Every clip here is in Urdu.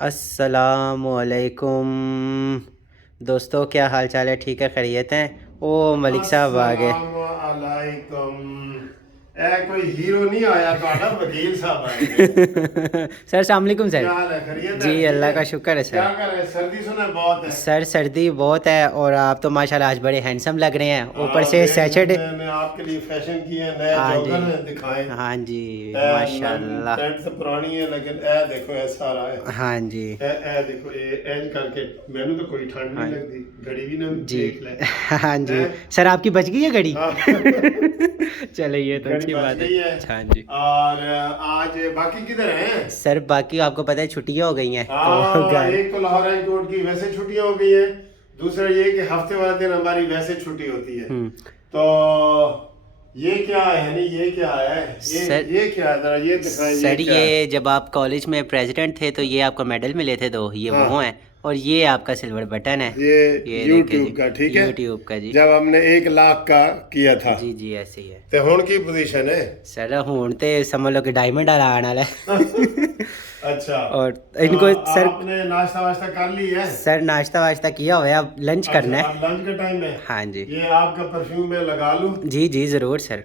السلام علیکم دوستوں، کیا حال چال ہے؟ ٹھیک ہے، خیریت ہیں؟ او ملک صاحب آ گئے۔ السلام علیکم۔ اے کوئی ہیرو نہیں آیا تھا، وکیل صاحب آئے تھے۔ سر السلام علیکم سر۔ کیا حال ہے؟ خیریت ہے؟ جی ٹھیک اللہ ہے؟ کا شکر ہے سر۔ کیا کر رہے ہیں؟ سردی سنا بہت ہے سر سردی بہت ہے، اور آپ تو ماشاءاللہ آج بڑے ہینڈسم لگ رہے ہیں، اوپر سے دیکھ سیچرڈے۔ میں نے آپ کے لیے فیشن کی ہے، نئے ہاں جی، جوگر ہیں، دکھائیں۔ ہاں جی ماشاءاللہ۔ پینٹ تو پرانی ہے لیکن اے دیکھو اے سارا ہے۔ ہاں جی اے دیکھو اینج کر کے مینوں تو کوئی ٹھنڈ نہیں لگتی، گھڑی بھی نہ جی دیکھ لے۔ ہاں جی سر، آپ کی بچ گئی ہے گھڑی؟ ہاں، چلے یہ تو گھڑی اچھی بچ بات گئی ہے۔ ہے۔ ہاں جی اور آج باقی کدھر ہیں؟ سر باقی آپ کو پتہ ہے چھٹیاں ہو گئی ہیں تو ہاں، گھر۔ ایک تو لاہور ہائی کورٹ کی ویسے چھٹیاں ہو گئی ہیں، دوسرا یہ کہ ہفتے والے دن ہماری ویسے چھٹی ہوتی ہے۔ تو یہ کیا ہے؟ یہ کیا ہے؟ یہ کیا ہے؟ ذرا یہ دکھائیں۔ سر کیا ہے؟ یہ جب آپ کالج میں پریزیڈنٹ تھے تو یہ آپ کو میڈل ملے تھے، تو یہ ہاں، وہ ہیں، اور یہ آپ کا سلور بٹن ہے، یہ یہ دیکھیں جی، یوٹیوب کا، ٹھیک ہے، یوٹیوب کا جی۔ جب ہم نے 1 لاکھ کا کیا تھا جی جی ایسے ہی ہے تو ہون کی پوزیشن ہے؟ سر، ہوں تے سمجھ لو کہ ڈائمنڈ والا آنے والا ہے۔ اچھا، اور ان کو سر، آپ نے ناشتہ واشتہ کر لی ہے؟ سر ناشتہ واشتہ کیا ہوا ہے، اب لنچ کرنا اچھا، ہے۔ اب لنچ کا ٹائم ہے۔ ہاں جی یہ آپ کا پرفیوم میں لگا لوں؟ جی جی ضرور سر،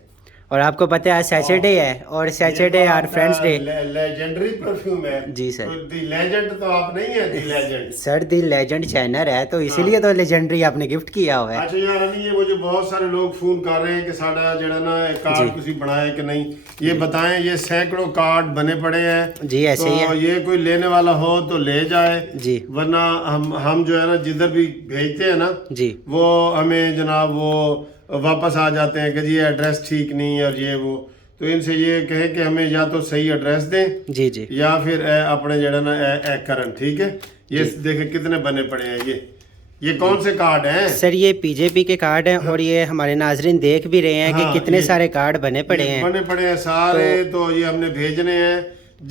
اور آپ کو پتہ ہے آج سیچرڈے ہے، اور سیچرڈے اور فرینڈس ڈے۔ لیجنڈری پرفیوم ہے۔ جی سر، دی لیجنڈ تو آپ نہیں ہے، the legend. Sir the legend چینر ہے تو اسی لیے تو لیجنڈری آپ نے گفٹ کیا ہوا ہے۔ اچھا یار علی، یہ مجھے بہت سارے لوگ فون کر رہے ہیں کہ ساڈا جڑا نا کارڈ کسی بنایا کہ نہیں، یہ بتائیں۔ یہ سینکڑوں کارڈ بنے پڑے ہیں، جی ایسے ہی تو ہے یہ کوئی لینے والا ہو تو لے جائے، جی ورنہ ہم جو ہے نا جدھر بھی بھیجتے ہیں نا جی وہ ہمیں جناب وہ واپس آ جاتے ہیں کہ جی ایڈریس ٹھیک نہیں ہے اور یہ وہ۔ تو ان سے یہ کہیں کہ ہمیں یا تو صحیح ایڈریس دیں جی جی یا پھر اپنے جڑا نا کرن، ٹھیک ہے۔ یہ دیکھیں کتنے بنے پڑے ہیں۔ یہ کون سے کارڈ ہیں؟ سر یہ پی جے پی کے کارڈ ہیں، اور یہ ہمارے ناظرین دیکھ بھی رہے ہیں کہ کتنے سارے کارڈ بنے پڑے ہیں، بنے پڑے ہیں سارے۔ تو یہ ہم نے بھیجنے ہیں،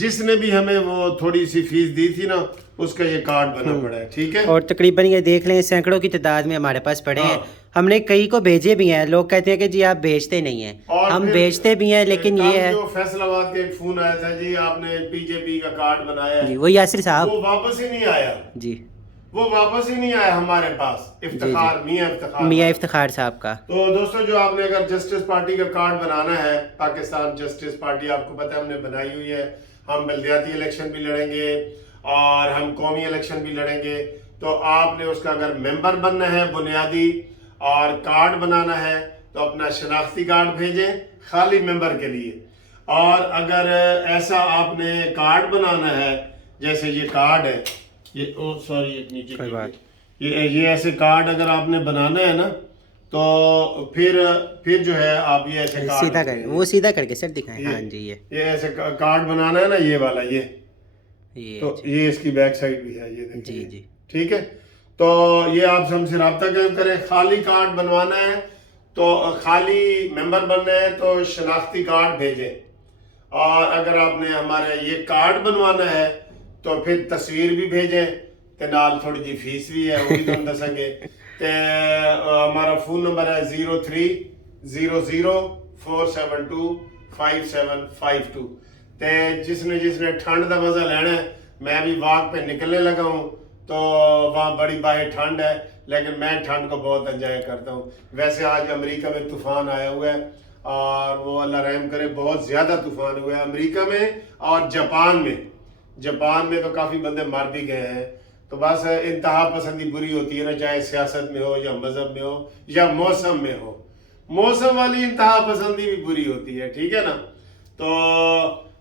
جس نے بھی ہمیں وہ تھوڑی سی فیس دی تھی نا اس کا یہ کارڈ بنا پڑا ہے، ٹھیک ہے۔ اور تقریباً یہ دیکھ لیں سینکڑوں کی تعداد میں ہمارے پاس پڑے ہیں۔ ہم نے کئی کو بھیجے بھی ہیں، لوگ کہتے ہیں کہ جی آپ بھیجتے نہیں ہیں، ہم بھیجتے بھی ہیں، لیکن یہ ہے جو فیصل آباد کے ایک فون آیا تھا، جی آپ نے پی جے پی کا کارڈ بنایا ہے، جی وہ یاسر صاحب، وہ واپس ہی نہیں آیا۔ جی وہ واپس ہی نہیں آیا ہمارے پاس۔ افتخار، میاں افتخار، میاں افتخار صاحب کا۔ تو دوستو جو آپ نے اگر جسٹس پارٹی کا کارڈ بنانا ہے، پاکستان جسٹس پارٹی آپ کو پتہ ہے ہم نے بنائی ہوئی ہے، ہم بلدیاتی الیکشن بھی لڑیں گے اور ہم قومی الیکشن بھی لڑیں گے، تو آپ نے اس کا اگر ممبر بننا ہے بنیادی اور کارڈ بنانا ہے تو اپنا شناختی کارڈ بھیجیں خالی ممبر کے لیے۔ اور اگر ایسا آپ نے کارڈ بنانا ہے، جیسے یہ کارڈ ہے، یہ ایسے کارڈ اگر آپ نے بنانا ہے نا تو پھر جو ہے آپ یہ ایسے کارڈ سیدھا کر وہ سیدھا کر کے سر دکھائیں۔ ہاں جی یہ ایسے کارڈ بنانا ہے نا، یہ والا، یہ تو یہ اس کی بیک سائڈ بھی ہے، یہ دیکھیں جی جی ٹھیک ہے۔ تو یہ آپ سے ہم سے رابطہ قائم کریں۔ خالی کارڈ بنوانا ہے تو خالی ممبر بننا ہے تو شناختی کارڈ بھیجیں، اور اگر آپ نے ہمارے یہ کارڈ بنوانا ہے تو پھر تصویر بھی بھیجیں، تے نال تھوڑی جی فیس بھی ہے، وہ بھی تم دسیں گے۔ تے ہمارا فون نمبر ہے 030047255752۔ تے جس نے ٹھنڈ دا مزہ لینا ہے، میں بھی واک پہ نکلنے لگا ہوں، تو وہاں بڑی باہر ٹھنڈ ہے لیکن میں ٹھنڈ کو بہت انجوائے کرتا ہوں۔ ویسے آج امریکہ میں طوفان آیا ہوا ہے، اور وہ اللہ رحم کرے بہت زیادہ طوفان ہوا ہے امریکہ میں اور جاپان میں تو کافی بندے مر بھی گئے ہیں۔ تو بس انتہا پسندی بری ہوتی ہے نا، چاہے سیاست میں ہو یا مذہب میں ہو یا موسم میں ہو، موسم والی انتہا پسندی بھی بری ہوتی ہے، ٹھیک ہے نا۔ تو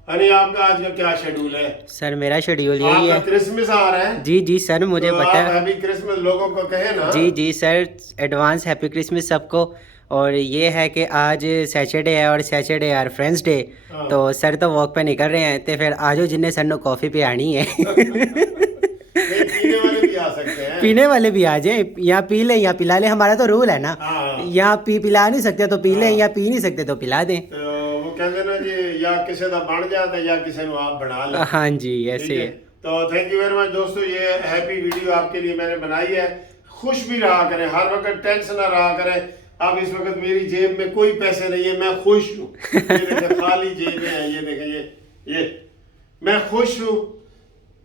ہنی آپ کا آج کا کیا شیڈول ہے؟ سر میرا شیڈول یہی ہے۔ آپ کا کرسمس آ رہا ہے؟ جی جی سر مجھے پتہ ہے۔ ہیپی کرسمس لوگوں کو کہیں نا۔ جی جی سر، ایڈوانس ہیپی کرسمس سب کو۔ اور یہ ہے کہ آج سیچرڈے ہے، اور سیچرڈے اور فرینڈس ڈے، تو سر تو واک پہ نکل رہے ہیں، تو پھر آجو جن نے سر نو کافی پانی ہے، پینے والے بھی آ سکتے ہیں، پینے والے بھی آ جائیں، یا پی لیں یا پلا لیں، ہمارا تو رول ہے نا، یا پلا نہیں سکتے تو پی لیں، یا پی نہیں سکتے تو پلا دیں۔ وہ کہتے نا جی، یا کسی دا بن جاتا ہے یا کسی نو آپ بنا لیں۔ ہاں جی ایسے ہے۔ تو تھینک یو ویری مچ دوستو، یہ ہیپی ویڈیو آپ کے لیے میں نے بنائی ہے۔ خوش بھی رہا کریں، ہر وقت ٹینشن نہ رہا کریں۔ اب اس وقت میری جیب میں کوئی پیسے نہیں ہے، میں خوش ہوں۔ یہ دیکھیں خالی جیبیں ہیں، یہ دیکھیں، یہ میں خوش ہوں